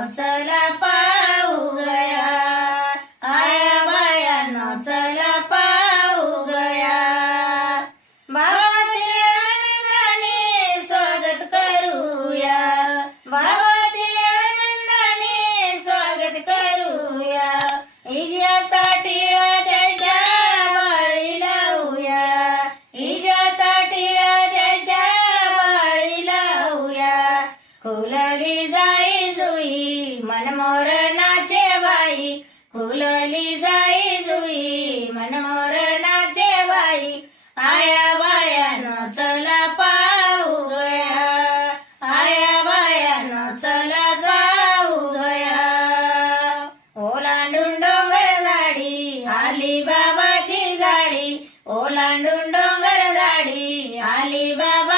I'm Counselor. मनमोरणाचे बाई fully जाई जुई. मनमोरणाचे बाई आया बायानो चला पाऊ गया. आया बायानो चला जाऊ गया. ओलांडून डोंगर झाडी आली बाबाची गाडी. ओलांडून डोंगर झाडी आली बाबा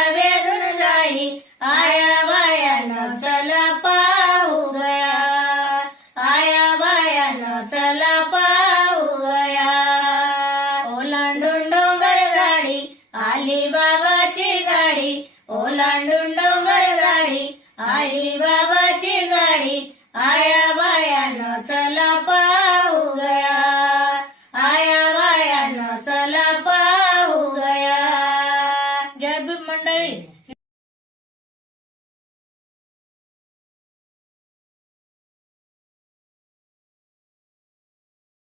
ಅಲಿವಾ